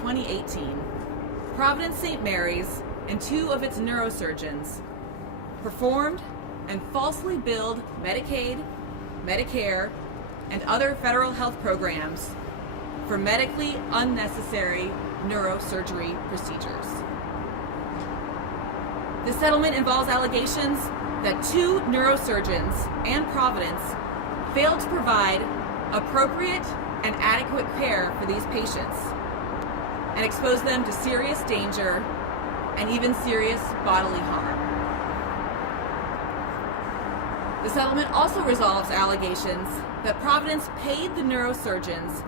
2018, Providence St. Mary's and two of its neurosurgeons performed and falsely billed Medicaid, Medicare, and other federal health programs for medically unnecessary neurosurgery procedures. The settlement involves allegations that two neurosurgeons and Providence failed to provide appropriate and adequate care for these patients and exposed them to serious danger and even serious bodily harm. The settlement also resolves allegations that Providence paid the neurosurgeons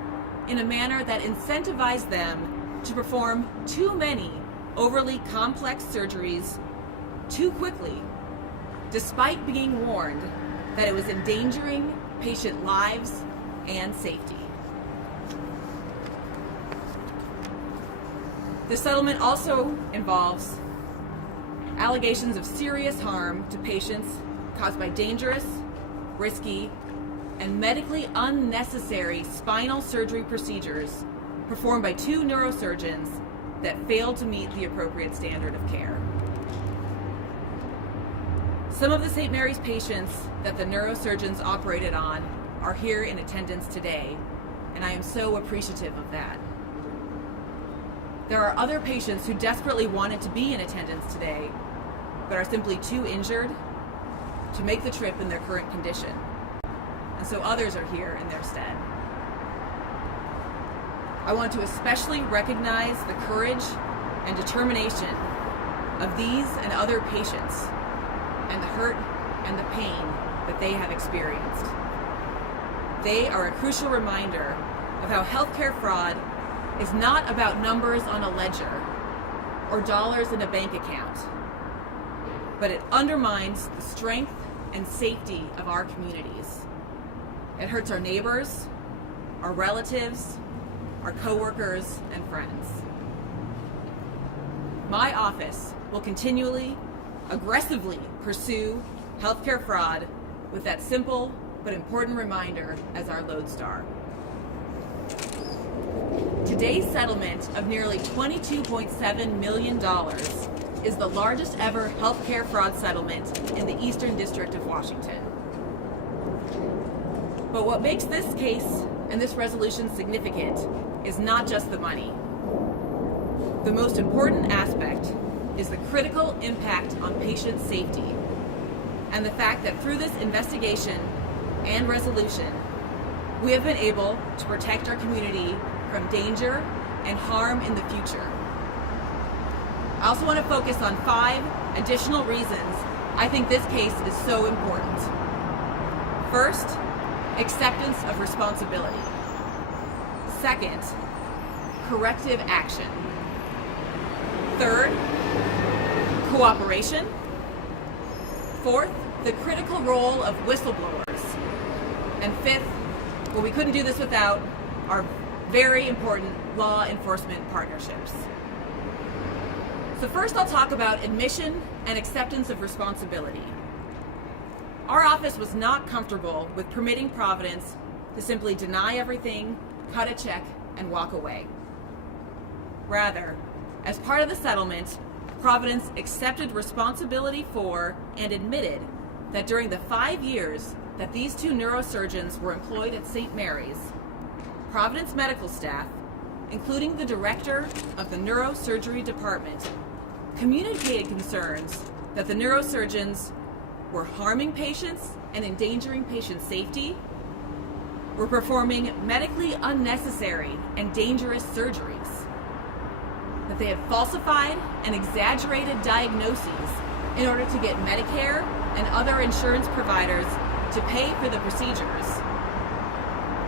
in a manner that incentivized them to perform too many overly complex surgeries too quickly, despite being warned that it was endangering patient lives and safety. The settlement also involves allegations of serious harm to patients caused by dangerous, risky, and medically unnecessary spinal surgery procedures performed by two neurosurgeons that failed to meet the appropriate standard of care. Some of the St. Mary's patients that the neurosurgeons operated on are here in attendance today, and I am so appreciative of that. There are other patients who desperately wanted to be in attendance today, but are simply too injured to make the trip in their current condition, and so others are here in their stead. I want to especially recognize the courage and determination of these and other patients and the hurt and the pain that they have experienced. They are a crucial reminder of how healthcare fraud is not about numbers on a ledger or dollars in a bank account, but it undermines the strength and safety of our communities. It hurts our neighbors, our relatives, our coworkers, and friends. My office will continually, aggressively pursue healthcare fraud with that simple but important reminder as our lodestar. Today's settlement of nearly $22.7 million is the largest ever healthcare fraud settlement in the Eastern District of Washington. But what makes this case and this resolution significant is not just the money. The most important aspect is the critical impact on patient safety and the fact that through this investigation and resolution, we have been able to protect our community from danger and harm in the future. I also want to focus on 5 additional reasons I think this case is so important. First, acceptance of responsibility. Second, corrective action. Third, cooperation. Fourth, the critical role of whistleblowers. And fifth, well, we couldn't do this without our very important law enforcement partnerships. So first I'll talk about admission and acceptance of responsibility. Our office was not comfortable with permitting Providence to simply deny everything, cut a check, and walk away. Rather, as part of the settlement, Providence accepted responsibility for and admitted that during the 5 years that these two neurosurgeons were employed at St. Mary's, Providence medical staff, including the director of the neurosurgery department, communicated concerns that the neurosurgeons were harming patients and endangering patient safety, were performing medically unnecessary and dangerous surgeries, that they had falsified and exaggerated diagnoses in order to get Medicare and other insurance providers to pay for the procedures,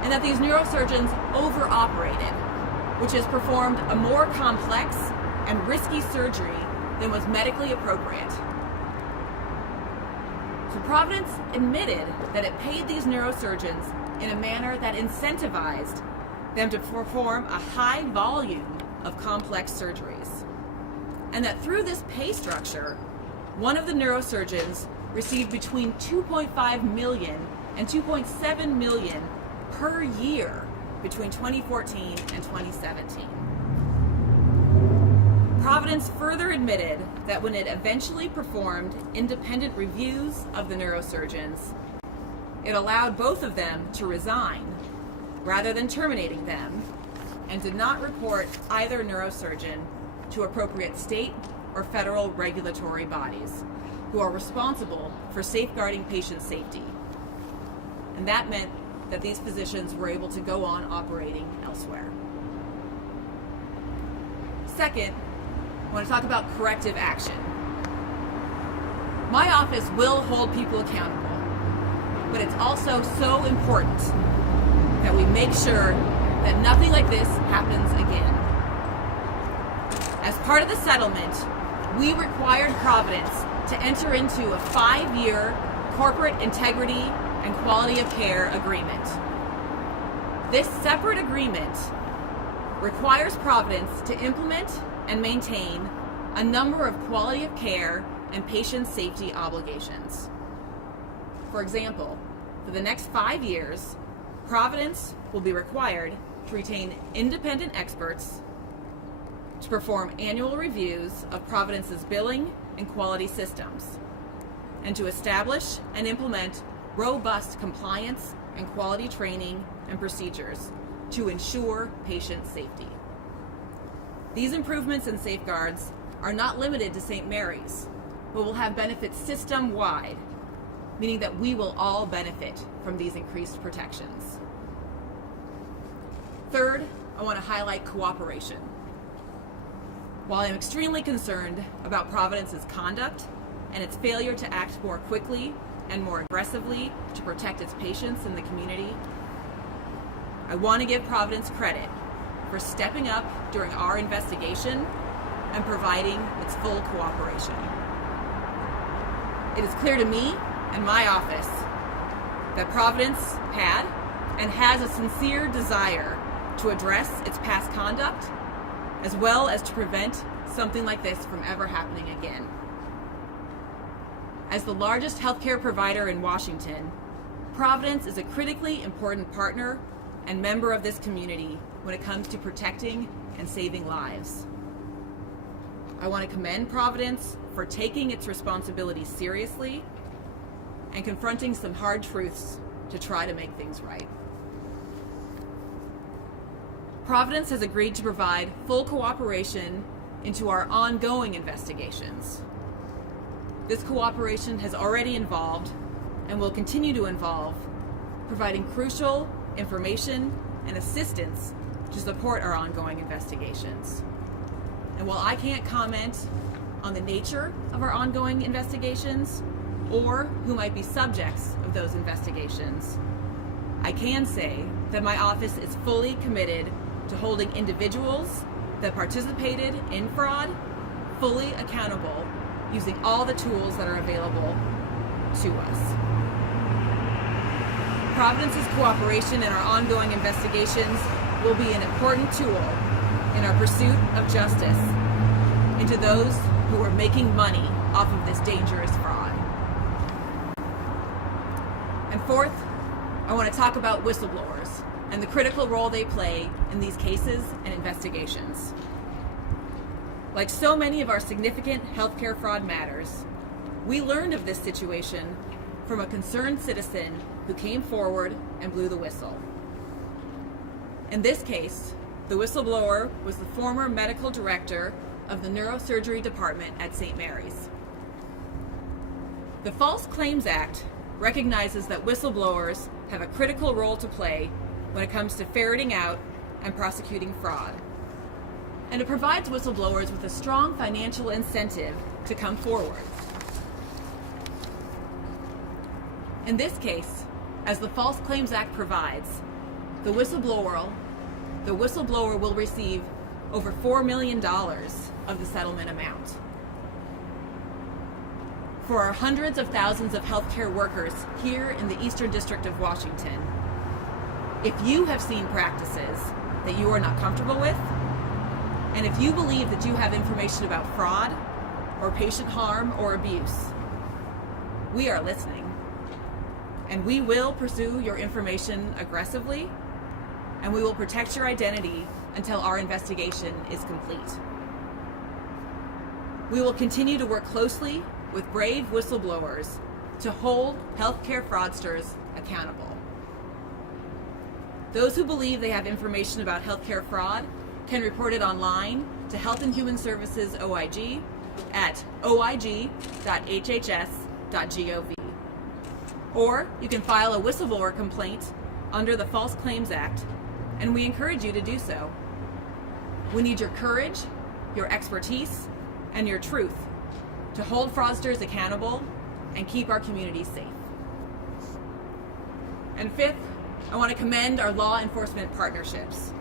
and that these neurosurgeons over-operated, which has performed a more complex and risky surgery than was medically appropriate. So Providence admitted that it paid these neurosurgeons in a manner that incentivized them to perform a high volume of complex surgeries, and that through this pay structure, one of the neurosurgeons received between $2.5 million and $2.7 million per year between 2014 and 2017. Providence further admitted that when it eventually performed independent reviews of the neurosurgeons, it allowed both of them to resign rather than terminating them, and did not report either neurosurgeon to appropriate state or federal regulatory bodies who are responsible for safeguarding patient safety. And that meant that these physicians were able to go on operating elsewhere. Second, I want to talk about corrective action. My office will hold people accountable, but it's also so important that we make sure that nothing like this happens again. As part of the settlement, we required Providence to enter into a 5-year corporate integrity and quality of care agreement. This separate agreement requires Providence to implement and maintain a number of quality of care and patient safety obligations. For example, for the next 5 years, Providence will be required to retain independent experts to perform annual reviews of Providence's billing and quality systems, and to establish and implement robust compliance and quality training and procedures to ensure patient safety. These improvements and safeguards are not limited to St. Mary's, but will have benefits system-wide, meaning that we will all benefit from these increased protections. Third, I want to highlight cooperation. While I'm extremely concerned about Providence's conduct and its failure to act more quickly and more aggressively to protect its patients in the community, I want to give Providence credit for stepping up during our investigation and providing its full cooperation. It is clear to me and my office that Providence had and has a sincere desire to address its past conduct, as well as to prevent something like this from ever happening again. As the largest healthcare provider in Washington, Providence is a critically important partner and member of this community when it comes to protecting and saving lives. I want to commend Providence for taking its responsibilities seriously and confronting some hard truths to try to make things right. Providence has agreed to provide full cooperation into our ongoing investigations. This cooperation has already involved and will continue to involve providing crucial information and assistance to support our ongoing investigations. And while I can't comment on the nature of our ongoing investigations or who might be subjects of those investigations, I can say that my office is fully committed to holding individuals that participated in fraud fully accountable using all the tools that are available to us. Providence's cooperation in our ongoing investigations will be an important tool in our pursuit of justice into those who are making money off of this dangerous fraud. And fourth, I want to talk about whistleblowers and the critical role they play in these cases and investigations. Like so many of our significant healthcare fraud matters, we learned of this situation from a concerned citizen who came forward and blew the whistle. In this case, the whistleblower was the former medical director of the neurosurgery department at St. Mary's. The False Claims Act recognizes that whistleblowers have a critical role to play when it comes to ferreting out and prosecuting fraud. And it provides whistleblowers with a strong financial incentive to come forward. In this case, as the False Claims Act provides, the whistleblower will receive over $4 million of the settlement amount. For our hundreds of thousands of healthcare workers here in the Eastern District of Washington, if you have seen practices that you are not comfortable with, and if you believe that you have information about fraud or patient harm or abuse, we are listening. And we will pursue your information aggressively, and we will protect your identity until our investigation is complete. We will continue to work closely with brave whistleblowers to hold healthcare fraudsters accountable. Those who believe they have information about healthcare fraud can report it online to Health and Human Services OIG at oig.hhs.gov. Or you can file a whistleblower complaint under the False Claims Act, and we encourage you to do so. We need your courage, your expertise, and your truth to hold fraudsters accountable and keep our communities safe. And fifth, I want to commend our law enforcement partnerships.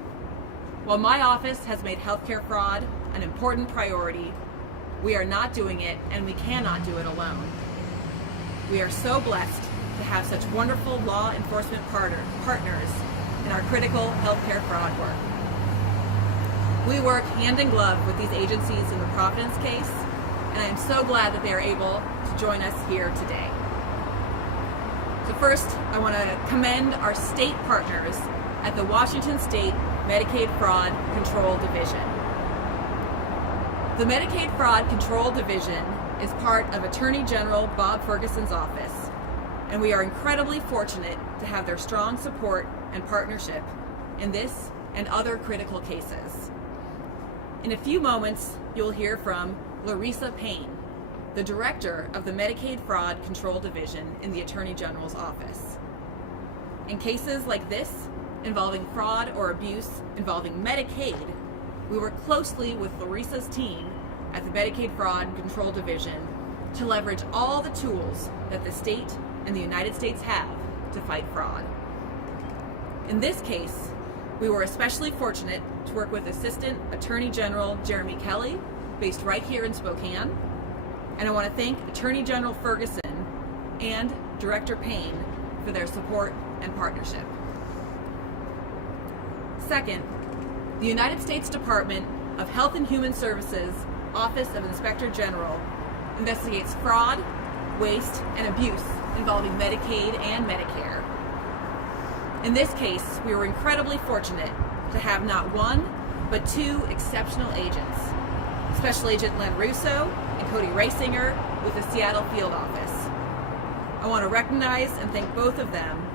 While my office has made healthcare fraud an important priority, we are not doing it, and we cannot do it alone. We are so blessed to have such wonderful law enforcement partners in our critical healthcare fraud work. We work hand in glove with these agencies in the Providence case, and I am so glad that they are able to join us here today. So first, I want to commend our state partners at the Washington State Medicaid Fraud Control Division. The Medicaid Fraud Control Division is part of Attorney General Bob Ferguson's office, and we are incredibly fortunate to have their strong support and partnership in this and other critical cases. In a few moments, you'll hear from Larissa Payne, the director of the Medicaid Fraud Control Division in the Attorney General's office. In cases like this, involving fraud or abuse involving Medicaid, we work closely with Larissa's team at the Medicaid Fraud Control Division to leverage all the tools that the state and the United States have to fight fraud. In this case, we were especially fortunate to work with Assistant Attorney General Jeremy Kelly, based right here in Spokane, and I want to thank Attorney General Ferguson and Director Payne for their support and partnership. Second, the United States Department of Health and Human Services Office of Inspector General investigates fraud, waste, and abuse involving Medicaid and Medicare. In this case, we were incredibly fortunate to have not one, but two exceptional agents, Special Agent Len Russo and Cody Raysinger with the Seattle Field Office. I want to recognize and thank both of them,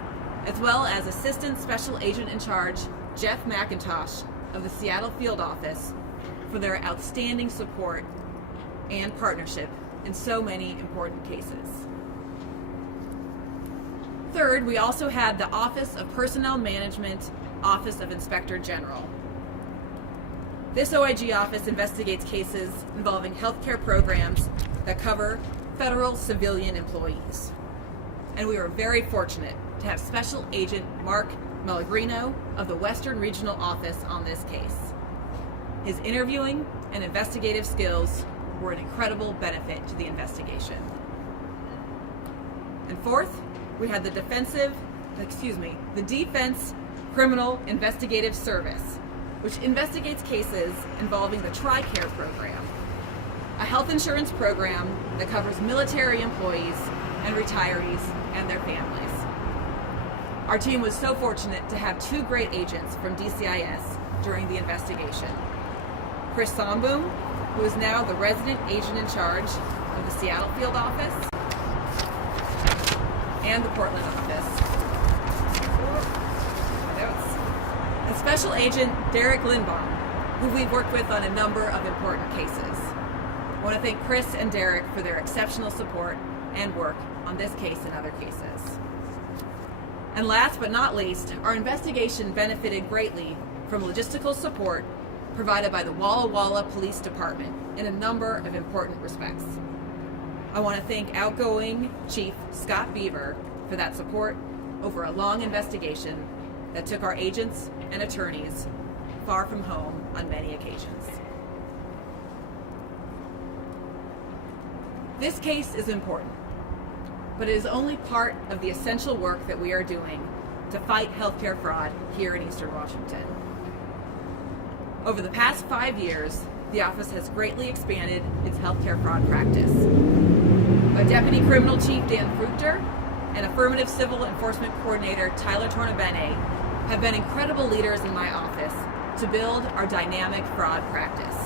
as well as Assistant Special Agent in Charge Jeff McIntosh of the Seattle Field Office, for their outstanding support and partnership in so many important cases. Third, we also had the Office of Personnel Management, Office of Inspector General. This OIG office investigates cases involving healthcare programs that cover federal civilian employees. And we were very fortunate to have Special Agent Mark Pellegrino of the Western Regional Office on this case. His interviewing and investigative skills were an incredible benefit to the investigation. And fourth, we had the Defense Criminal Investigative Service, which investigates cases involving the TRICARE program, a health insurance program that covers military employees and retirees and their families. Our team was so fortunate to have two great agents from DCIS during the investigation. Chris Somboom, who is now the resident agent in charge of the Seattle Field Office and the Portland office. And Special Agent Derek Lindbaum, who we've worked with on a number of important cases. I want to thank Chris and Derek for their exceptional support and work on this case and other cases. And last but not least, our investigation benefited greatly from logistical support provided by the Walla Walla Police Department in a number of important respects. I want to thank outgoing Chief Scott Beaver for that support over a long investigation that took our agents and attorneys far from home on many occasions. This case is important, but it is only part of the essential work that we are doing to fight healthcare fraud here in Eastern Washington. Over the past 5 years, the office has greatly expanded its healthcare fraud practice. Our Deputy Criminal Chief Dan Fruchter and Affirmative Civil Enforcement Coordinator Tyler Tornabene have been incredible leaders in my office to build our dynamic fraud practice.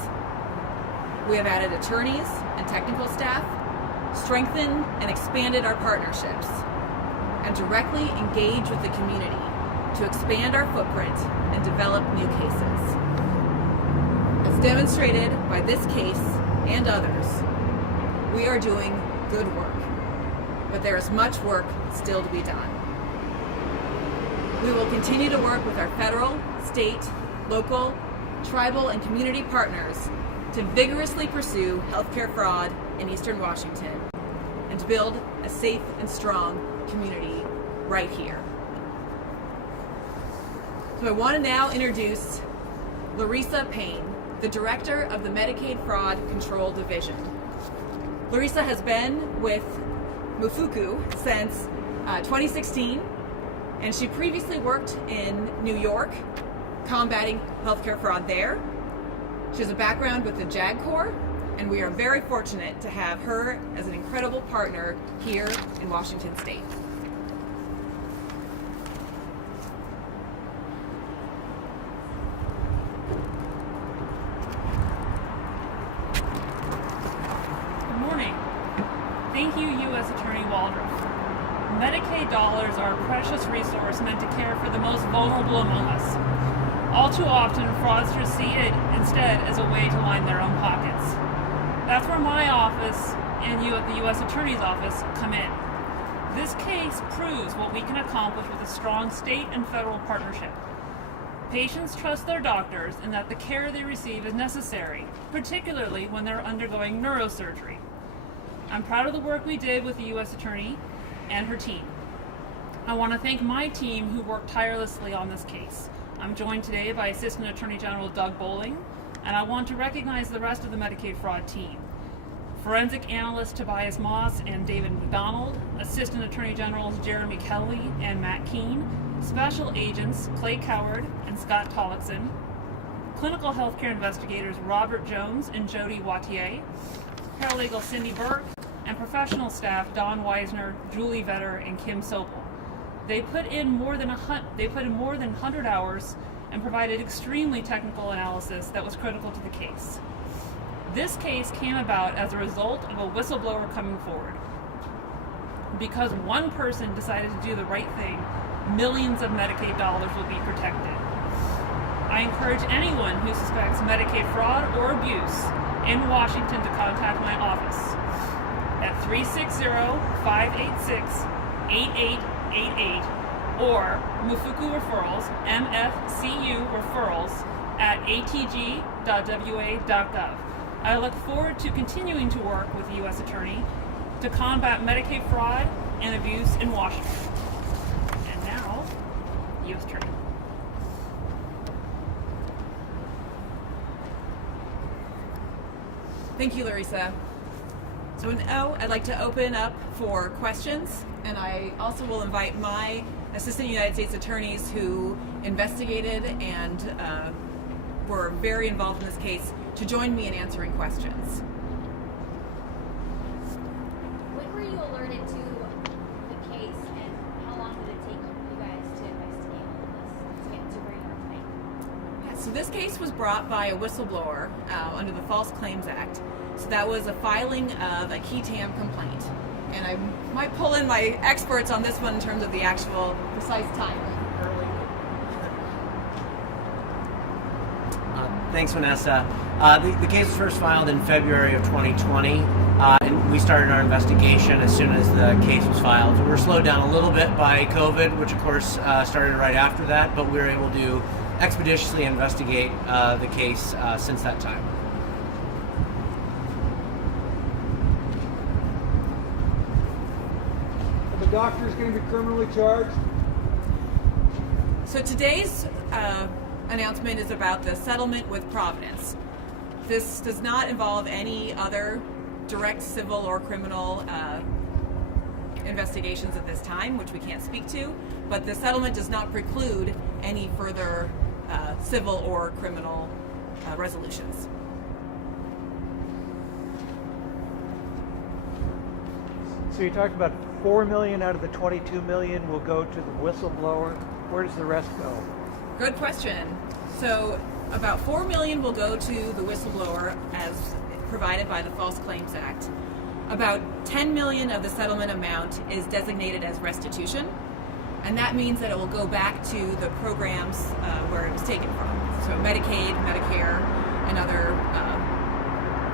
We have added attorneys and technical staff, strengthened and expanded our partnerships, and directly engaged with the community to expand our footprint and develop new cases. As demonstrated by this case and others, we are doing good work, but there is much work still to be done. We will continue to work with our federal, state, local, tribal, and community partners to vigorously pursue healthcare fraud in Eastern Washington and to build a safe and strong community right here. So I want to now introduce Larissa Payne, the director of the Medicaid Fraud Control Division. Larissa has been with Mufuku since 2016, and she previously worked in New York, combating healthcare fraud there. She has a background with the JAG Corps, and we are very fortunate to have her as an incredible partner here in Washington State. Thank you, U.S. Attorney Waldron. Medicaid dollars are a precious resource meant to care for the most vulnerable among us. All too often, fraudsters see it instead as a way to line their own pockets. That's where my office and you at the U.S. Attorney's Office come in. This case proves what we can accomplish with a strong state and federal partnership. Patients trust their doctors and that the care they receive is necessary, particularly when they're undergoing neurosurgery. I'm proud of the work we did with the U.S. Attorney and her team. I want to thank my team who worked tirelessly on this case. I'm joined today by Assistant Attorney General Doug Bowling, and I want to recognize the rest of the Medicaid fraud team. Forensic analysts Tobias Moss and David McDonald, Assistant Attorney Generals Jeremy Kelly and Matt Keene, Special Agents Clay Coward and Scott Tollickson, Clinical Healthcare Investigators Robert Jones and Jody Wattier, Paralegal Cindy Burke, and professional staff Don Weisner, Julie Vetter, and Kim Sobel. They put in more than 100 hours and provided extremely technical analysis that was critical to the case. This case came about as a result of a whistleblower coming forward. Because one person decided to do the right thing, millions of Medicaid dollars will be protected. I encourage anyone who suspects Medicaid fraud or abuse in Washington to contact my office at 360-586-8888 or Mufuku Referrals, MFCU Referrals at atg.wa.gov. I look forward to continuing to work with the U.S. Attorney to combat Medicaid fraud and abuse in Washington. And now, U.S. Attorney. Thank you, Larissa. So now I'd like to open up for questions, and I also will invite my Assistant United States Attorneys who investigated and were very involved in this case to join me in answering questions. When were you alerted to the case, and how long did it take you guys to investigate all of this to bring your claim? Yeah, so this case was brought by a whistleblower under the False Claims Act. So that was a filing of a key TAM complaint. And I might pull in my experts on this one in terms of the actual precise time. Thanks, Vanessa. The case was first filed in February of 2020, and we started our investigation as soon as the case was filed. We were slowed down a little bit by COVID, which of course started right after that, but we were able to expeditiously investigate the case since that time. The doctor is going to be criminally charged. So today's announcement is about the settlement with Providence. This does not involve any other direct civil or criminal investigations at this time, which we can't speak to, but the settlement does not preclude any further civil or criminal resolutions. So you talked about $4 million out of the $22 million will go to the whistleblower. Where does the rest go? Good question. So about $4 million will go to the whistleblower as provided provided by the False Claims Act, about $10 million of the settlement amount is designated as restitution, and that means that it will go back to the programs where it was taken from. So Medicaid, Medicare, and other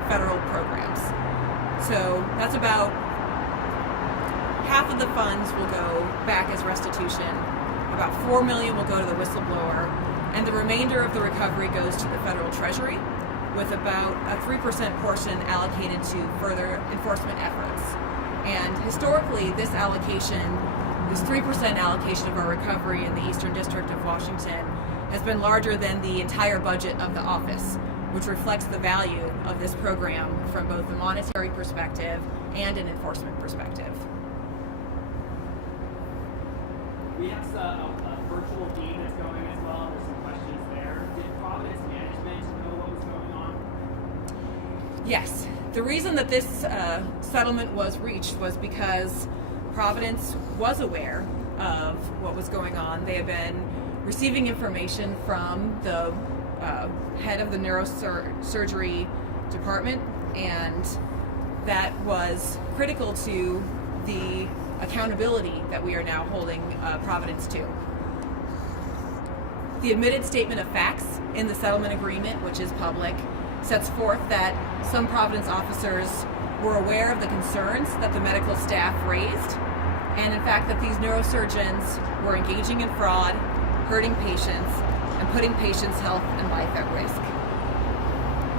federal programs. So that's about half of the funds will go back as restitution. About $4 million will go to the whistleblower, and the remainder of the recovery goes to the federal treasury, with about a 3% portion allocated to further enforcement efforts. And historically, this 3% allocation of our recovery in the Eastern District of Washington has been larger than the entire budget of the office, which reflects the value of this program from both a monetary perspective and an enforcement perspective. We have a virtual feed that's going as well. There's some questions there. Did Providence management know what was going on? Yes. The reason that this settlement was reached was because Providence was aware of what was going on. They had been receiving information from the head of the neurosurgery department, and that was critical to the accountability that we are now holding Providence to. The admitted statement of facts in the settlement agreement, which is public, sets forth that some Providence officers were aware of the concerns that the medical staff raised, and in fact that these neurosurgeons were engaging in fraud, hurting patients, and putting patients' health and life at risk.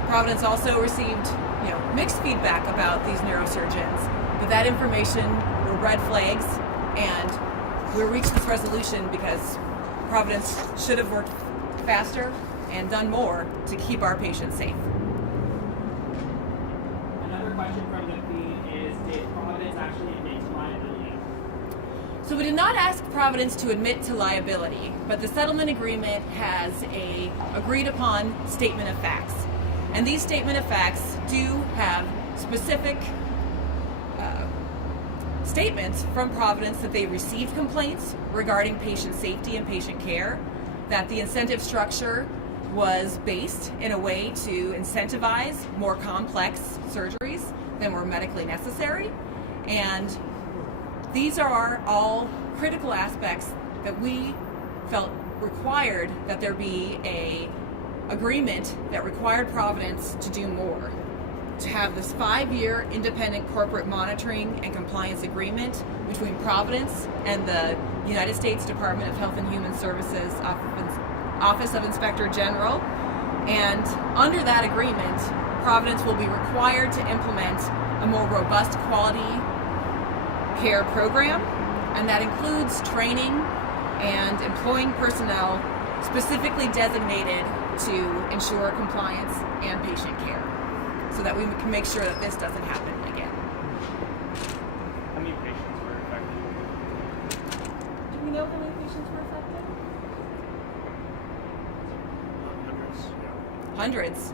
Providence also received mixed feedback about these neurosurgeons, but that information were red flags, and we reached this resolution because Providence should have worked faster and done more to keep our patients safe. Another question from the feed is, did Providence actually admit to liability? So we did not ask Providence to admit to liability, but the settlement agreement has a agreed upon statement of facts. And these statement of facts do have specific statements from Providence that they received complaints regarding patient safety and patient care, that the incentive structure was based in a way to incentivize more complex surgeries than were medically necessary. And these are all critical aspects that we felt required that there be a agreement that required Providence to do more, to have this 5-year independent corporate monitoring and compliance agreement between Providence and the United States Department of Health and Human Services Office of Inspector General. And under that agreement, Providence will be required to implement a more robust quality care program, and that includes training and employing personnel specifically designated to ensure compliance and patient care, so that we can make sure that this doesn't happen again. How many patients were affected? Do we know how many patients were affected? Hundreds.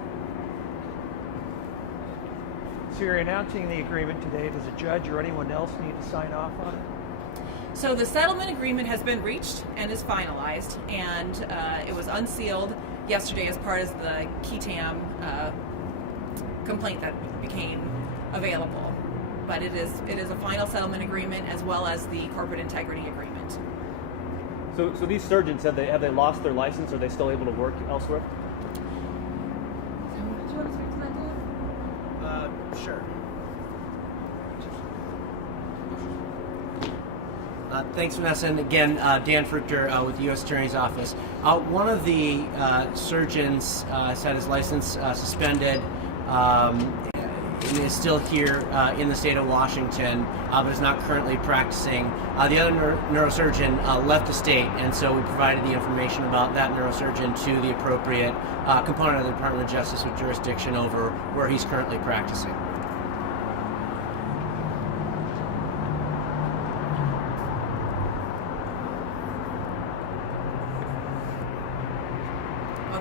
So you're announcing the agreement today. Does a judge or anyone else need to sign off on it? So the settlement agreement has been reached and is finalized, and it was unsealed yesterday as part of the KETAM complaint that became available. But it is a final settlement agreement as well as the corporate integrity agreement. So these surgeons, have they lost their license? Are they still able to work elsewhere? Do you want to speak to that, Dan? Sure. Thanks, Vanessa. And again, Dan Fruchter with the U.S. Attorney's Office. One of the surgeons had his license suspended and is still here in the state of Washington, but is not currently practicing. The other neurosurgeon left the state, and so we provided the information about that neurosurgeon to the appropriate component of the Department of Justice with jurisdiction over where he's currently practicing.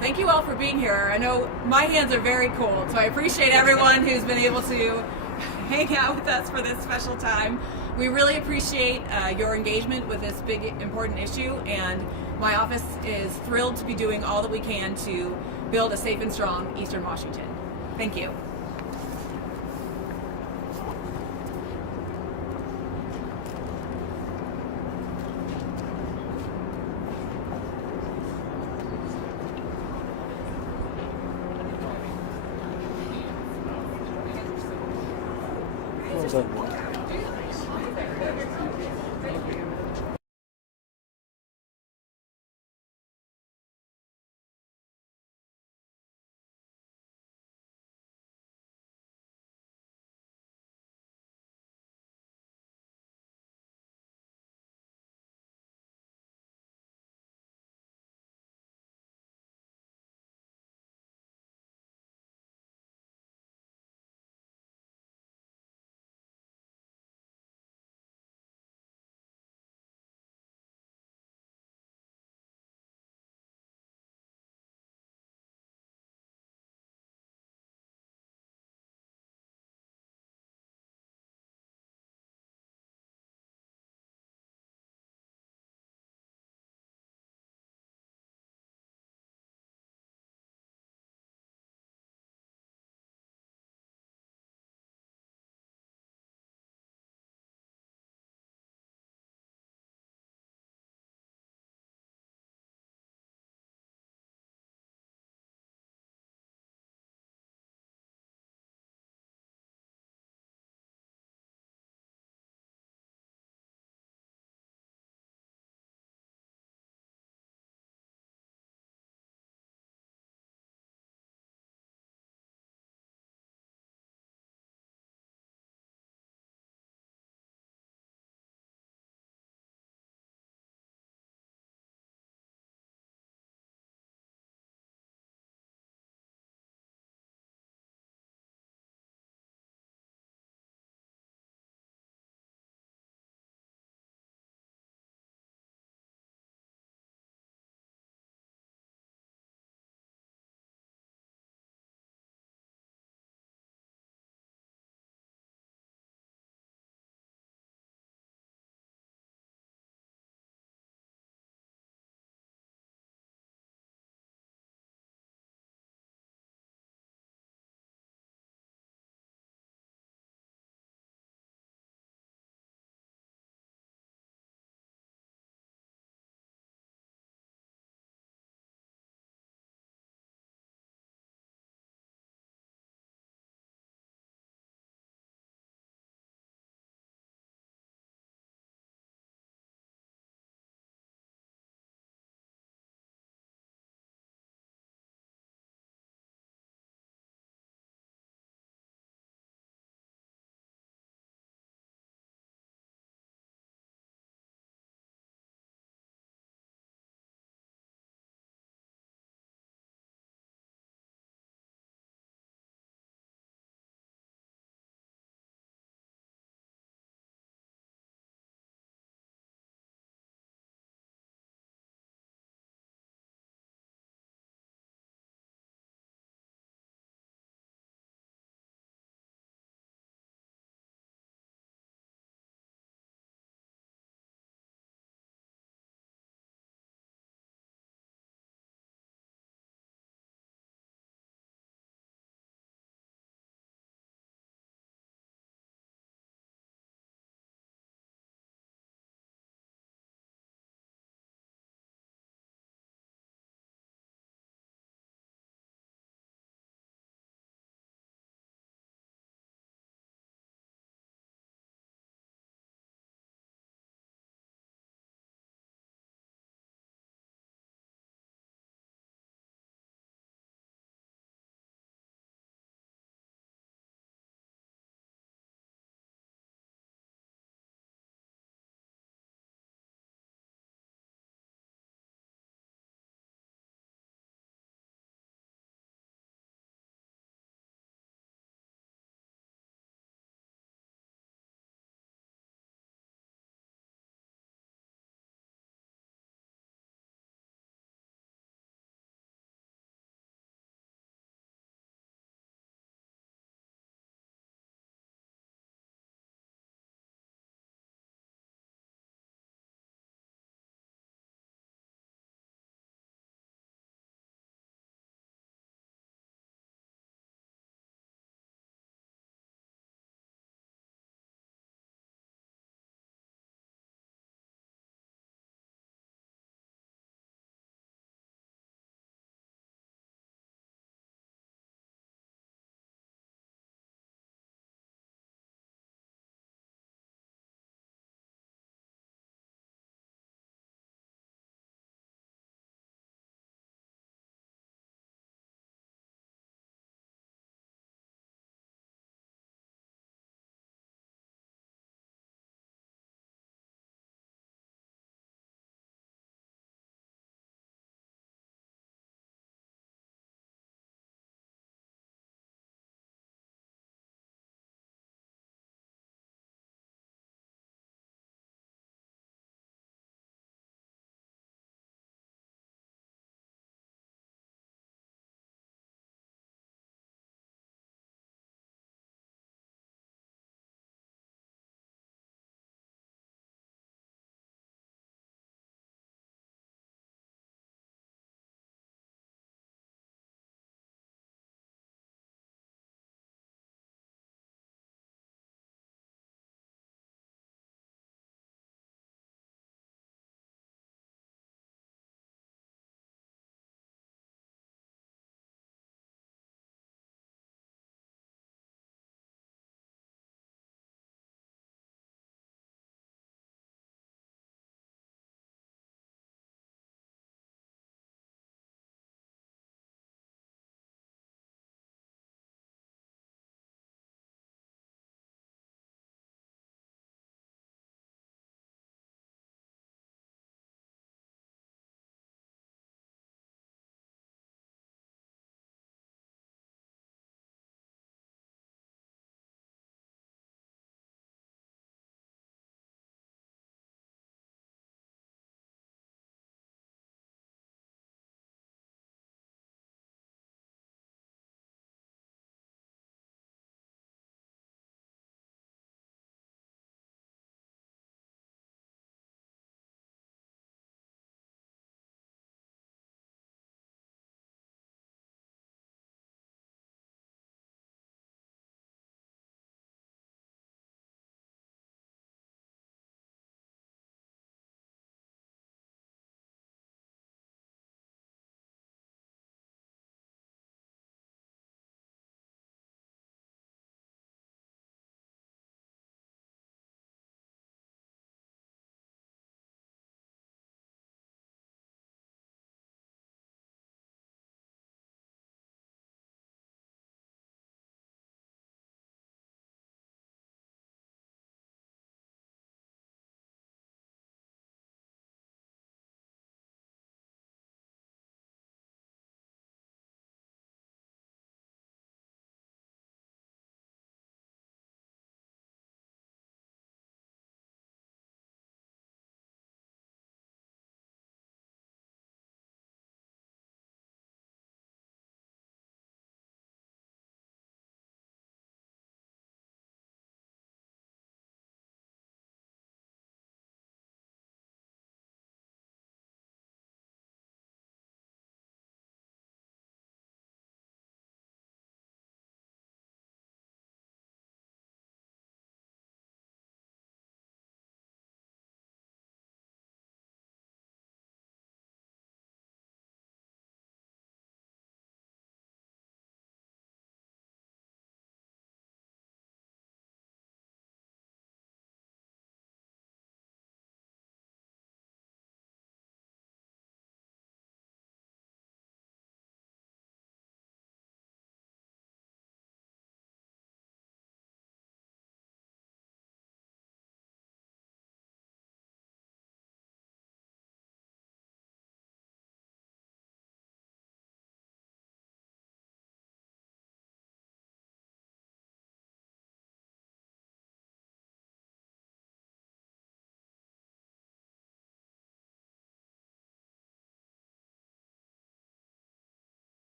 Thank you all for being here. I know my hands are very cold, so I appreciate everyone who's been able to hang out with us for this special time. We really appreciate your engagement with this big, important issue, and my office is thrilled to be doing all that we can to build a safe and strong Eastern Washington. Thank you. What's up?